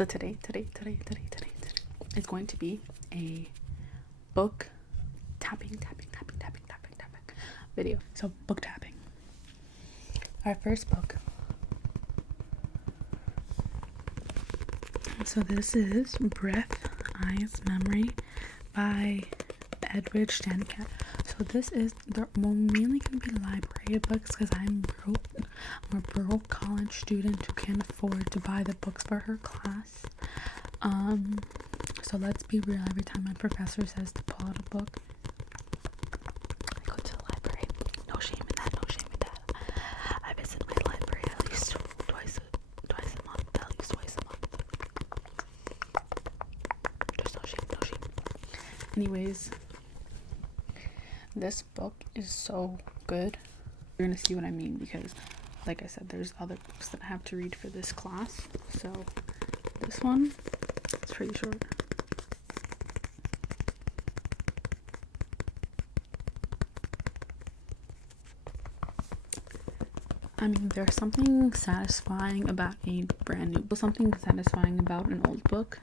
So today is going to be a book tapping video. So book tapping. Our first book. So this is Breath, Eyes, Memory by Edwidge, Danticat. So this is, they're mainly going to be library books because I'm a broke college student who can't afford to buy the books for her class. So let's be real, every time my professor says to pull out a book, I go to the library. No shame in that. I visit my library at least twice a month. There's no shame. Anyways, this book is so good. You're gonna see what I mean because, like I said, there's other books that I have to read for this class. So this one is pretty short. I mean, there's something satisfying about a brand new book, something satisfying about an old book.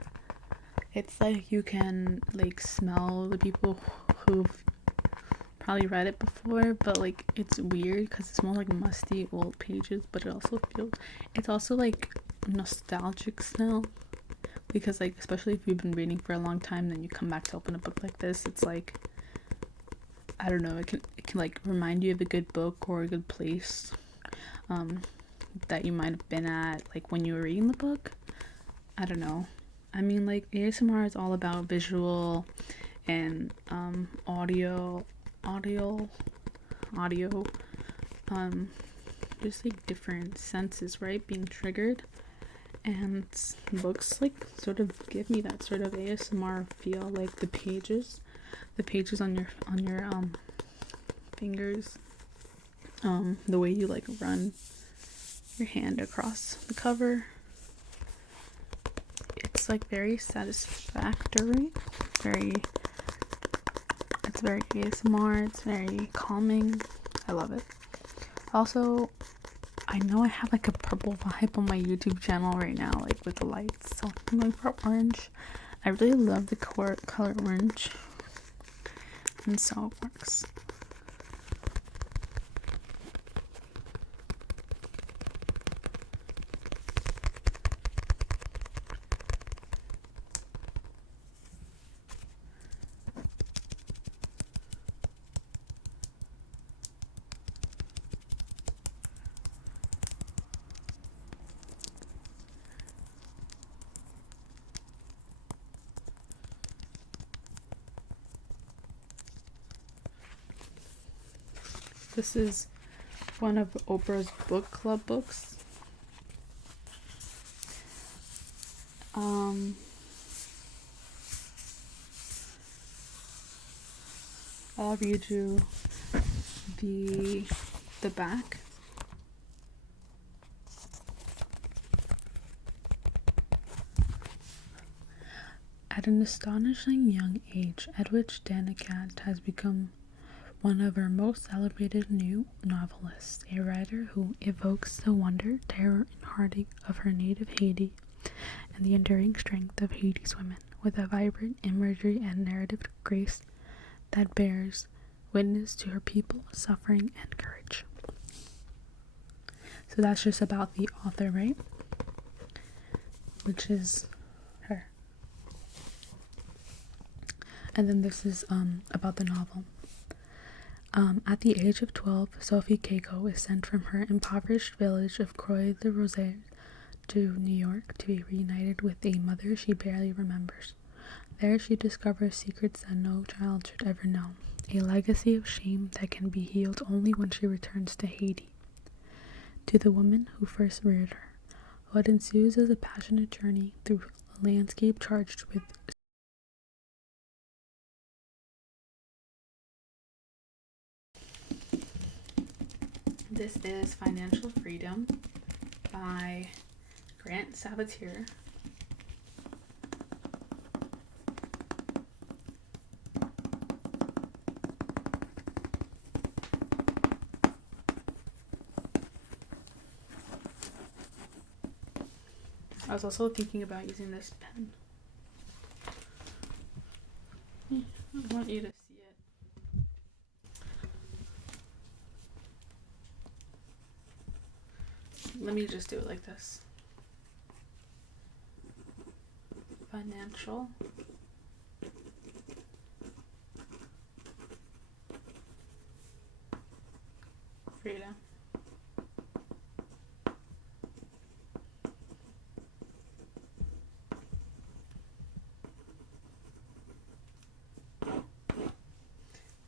It's like you can like smell the people who've probably read it before, but like it's weird because it smells like musty old pages, but it's also like nostalgic smell because, like, especially if you've been reading for a long time, then you come back to open a book like this, it's like, I don't know, it can like remind you of a good book or a good place that you might have been at, like when you were reading the book. I don't know. I mean, like, ASMR is all about visual and audio, just like different senses, right, being triggered. And books like sort of give me that sort of ASMR feel, like the pages on your fingers, the way you like run your hand across the cover. It's like very satisfactory, it's very ASMR, it's very calming. I love it. Also, I know I have like a purple vibe on my YouTube channel right now, like with the lights, so I'm going for orange. I really love the color orange, and so it works. This is one of Oprah's book club books. I'll read you the back. At an astonishing young age, Edwidge Danticat has become one of our most celebrated new novelists, a writer who evokes the wonder, terror, and heartache of her native Haiti and the enduring strength of Haiti's women, with a vibrant imagery and narrative grace that bears witness to her people's suffering and courage. So that's just about the author, right? Which is her. And then this is about the novel. At the age of 12, Sophie Keiko is sent from her impoverished village of Croix-de-Rosée to New York to be reunited with a mother she barely remembers. There she discovers secrets that no child should ever know, a legacy of shame that can be healed only when she returns to Haiti. To the woman who first reared her, what ensues is a passionate journey through a landscape charged with This is Financial Freedom by Grant Sabatier. I was also thinking about using this pen. I want you to see it. Let me just do it like this. Financial. Freedom.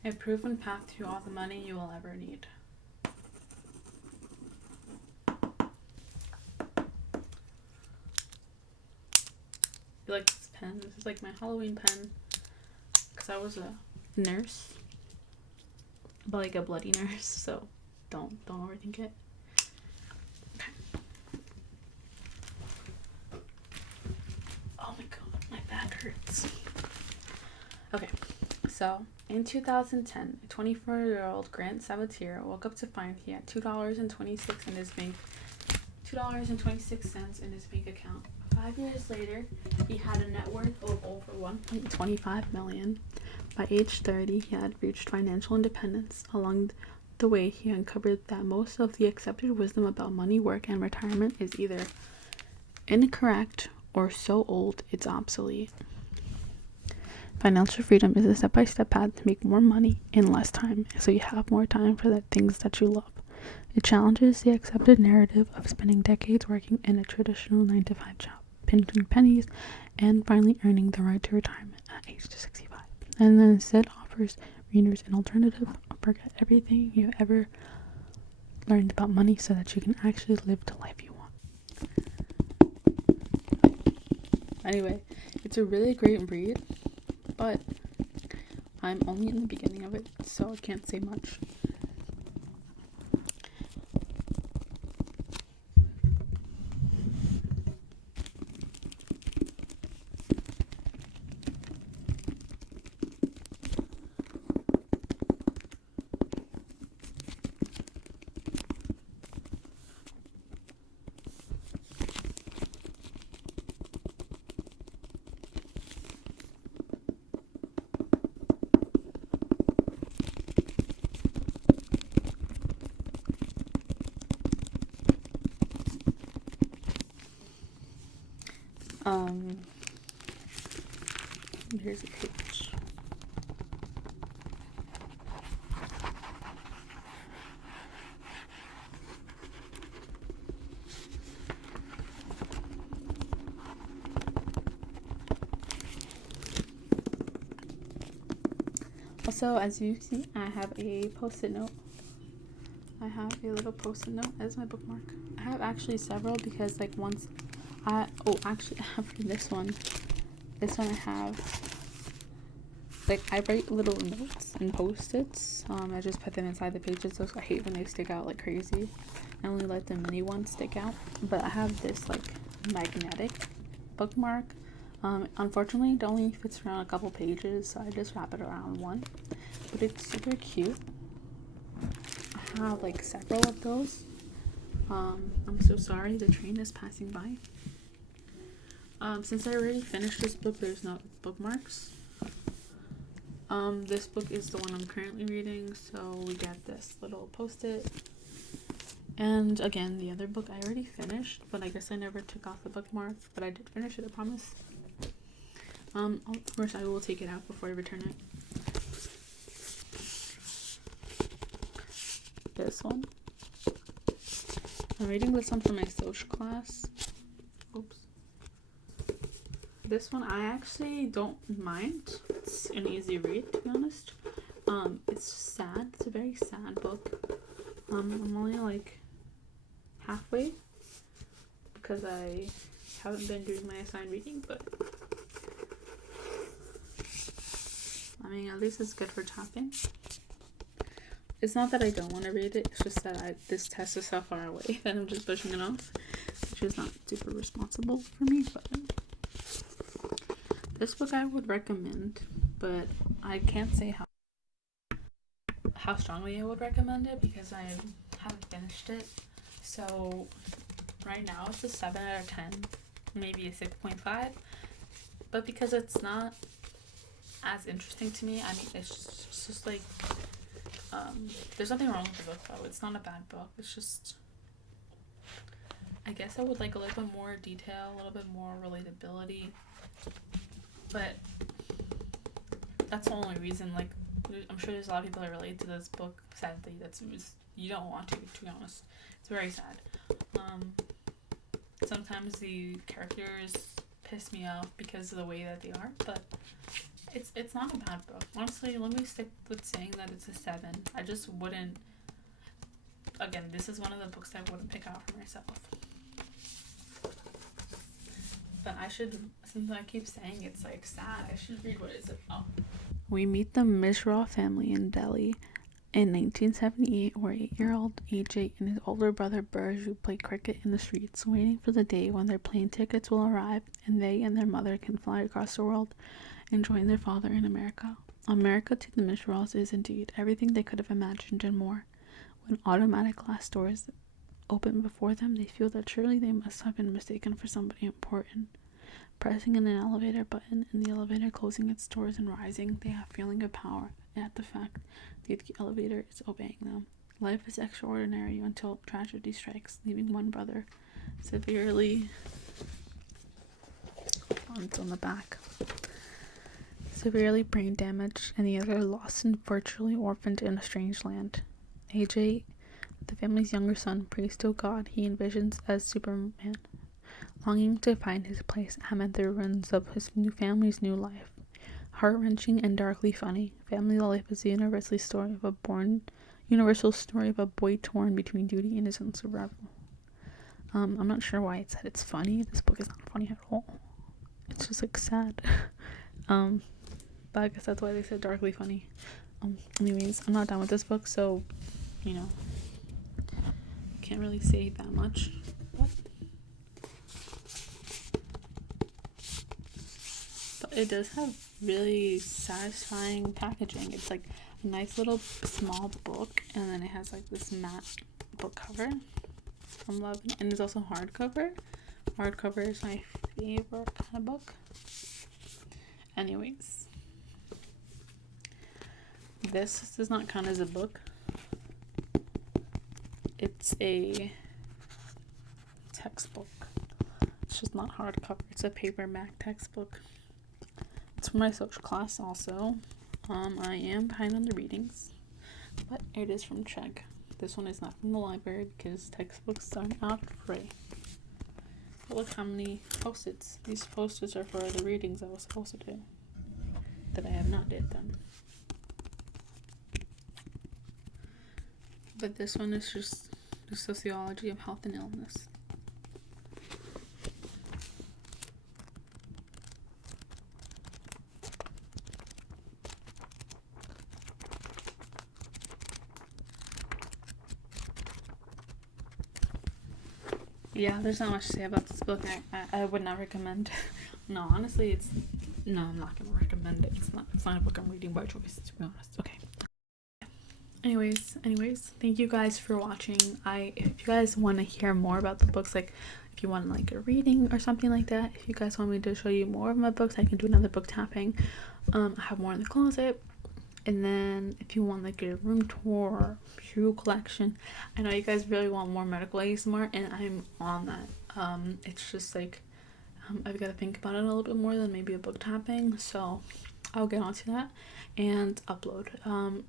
A proven path to all the money you will ever need. I like this pen. This is like my Halloween pen. Because I was a nurse. But like a bloody nurse, so don't overthink it. Okay. Oh my god, my back hurts. Okay, so in 2010, a 24-year-old Grant Sabatier woke up to find he had $2.26 in his bank account. 5 years later, he had a net worth of over $1.25 million. By age 30, he had reached financial independence. Along the way, he uncovered that most of the accepted wisdom about money, work, and retirement is either incorrect or so old it's obsolete. Financial freedom is a step-by-step path to make more money in less time, so you have more time for the things that you love. It challenges the accepted narrative of spending decades working in a traditional 9-to-5 job, pinching pennies, and finally earning the right to retirement at age 65. And then instead offers readers an alternative. Forget everything you ever learned about money so that you can actually live the life you want. Anyway, it's a really great read, but I'm only in the beginning of it, so I can't say much. Here's a page. Also, as you see, I have a post-it note. I have a little post-it note as my bookmark. I have actually several because like once after this one I have like I write little notes and post-its. I just put them inside the pages. So I hate when they stick out like crazy. I only let the mini ones stick out. But I have this like magnetic bookmark. Unfortunately it only fits around a couple pages, so I just wrap it around one. But it's super cute. I have like several of those. I'm so sorry, the train is passing by. Since I already finished this book, there's no bookmarks. This book is the one I'm currently reading, so we get this little post-it. And again, the other book I already finished, but I guess I never took off the bookmark, but I did finish it, I promise. Of course, I will take it out before I return it. This one. I'm reading this one for my social class. Oops. This one I actually don't mind. It's an easy read, to be honest. It's sad. It's a very sad book. I'm only like halfway because I haven't been doing my assigned reading, but I mean, at least it's good for tapping. It's not that I don't want to read it, it's just that this test is so far away that I'm just pushing it off, which is not super responsible for me, but this book I would recommend, but I can't say how strongly I would recommend it because I haven't finished it. So right now it's a 7 out of 10. maybe a 6.5. But because it's not as interesting to me, I mean, it's just like, there's nothing wrong with the book though. It's not a bad book. It's just, I guess I would like a little bit more detail, a little bit more relatability. But that's the only reason. Like, I'm sure there's a lot of people that relate to this book. Sadly, you don't want to be honest. It's very sad. Sometimes the characters piss me off because of the way that they are, but it's not a bad book. Honestly, let me stick with saying that it's a 7. I just wouldn't. Again, this is one of the books that I wouldn't pick out for myself. But I should, since I keep saying it's like sad, I should read what is it about. We meet the Mishra family in Delhi in 1978, where 8-year-old AJ and his older brother Burju play cricket in the streets, waiting for the day when their plane tickets will arrive and they and their mother can fly across the world and join their father in America. America to the Mishras is indeed everything they could have imagined and more. When automatic glass doors open before them, they feel that surely they must have been mistaken for somebody important. Pressing an elevator button and the elevator closing its doors and rising, they have a feeling of power at the fact that the elevator is obeying them. Life is extraordinary until tragedy strikes, leaving one brother severely on the back, severely brain damaged, and the other lost and virtually orphaned in a strange land. AJ, the family's younger son, prays to a god he envisions as Superman. Longing to find his place amid the ruins of his new family's new life. Heart-wrenching and darkly funny, family life is the universal story of a boy torn between duty and his own survival. I'm not sure why it said it's funny. This book is not funny at all. It's just like sad. But I guess that's why they said darkly funny. Anyways, I'm not done with this book, so can't really say that much. But it does have really satisfying packaging. It's like a nice little small book, and then it has like this matte book cover from Love, and it's also hardcover. Hardcover is my favorite kind of book. Anyways, this does not count as a book. It's a textbook. It's just not hardcover. It's a paperback textbook. It's for my social class also. I am behind on the readings, but it is from Chegg. This one is not from the library because textbooks are not free. But look how many post-its. These post-its are for the readings I was supposed to do that I have not did them. But this one is just the sociology of health and illness. Yeah, there's not much to say about this book. I would not recommend. No, honestly, I'm not gonna recommend it. It's not a book I'm reading by choice, to be honest. Okay. Anyways, thank you guys for watching. If you guys want to hear more about the books, like if you want like a reading or something like that, if you guys want me to show you more of my books, I can do another book tapping. I have more in the closet. And then if you want like a room tour, shoe collection, I know you guys really want more medical ASMR, and I'm on that. It's just like I've got to think about it a little bit more than maybe a book tapping, so I'll get onto that and upload.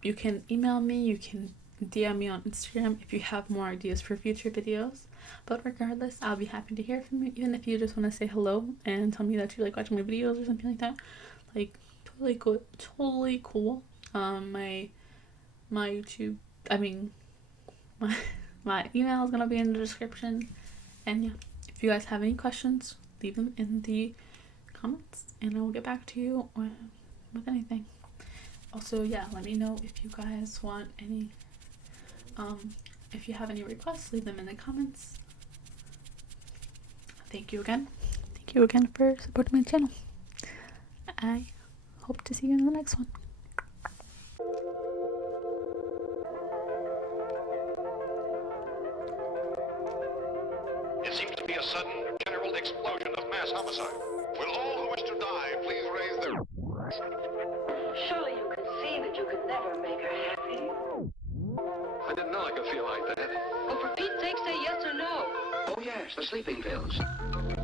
You can email me, you can DM me on Instagram if you have more ideas for future videos. But regardless, I'll be happy to hear from you, even if you just want to say hello and tell me that you like watching my videos or something like that. Like totally cool. My YouTube, my email is gonna be in the description, and yeah, if you guys have any questions, leave them in the comments and I will get back to you with anything. Also, yeah, let me know if you guys want any if you have any requests, leave them in the comments. Thank you again for supporting my channel. I hope to see you in the next one. It seems to be a sudden general explosion of matter. Surely you can see that you could never make her happy. I didn't know I could feel like that. Well, for Pete's sake, say yes or no. Oh, yes, the sleeping pills.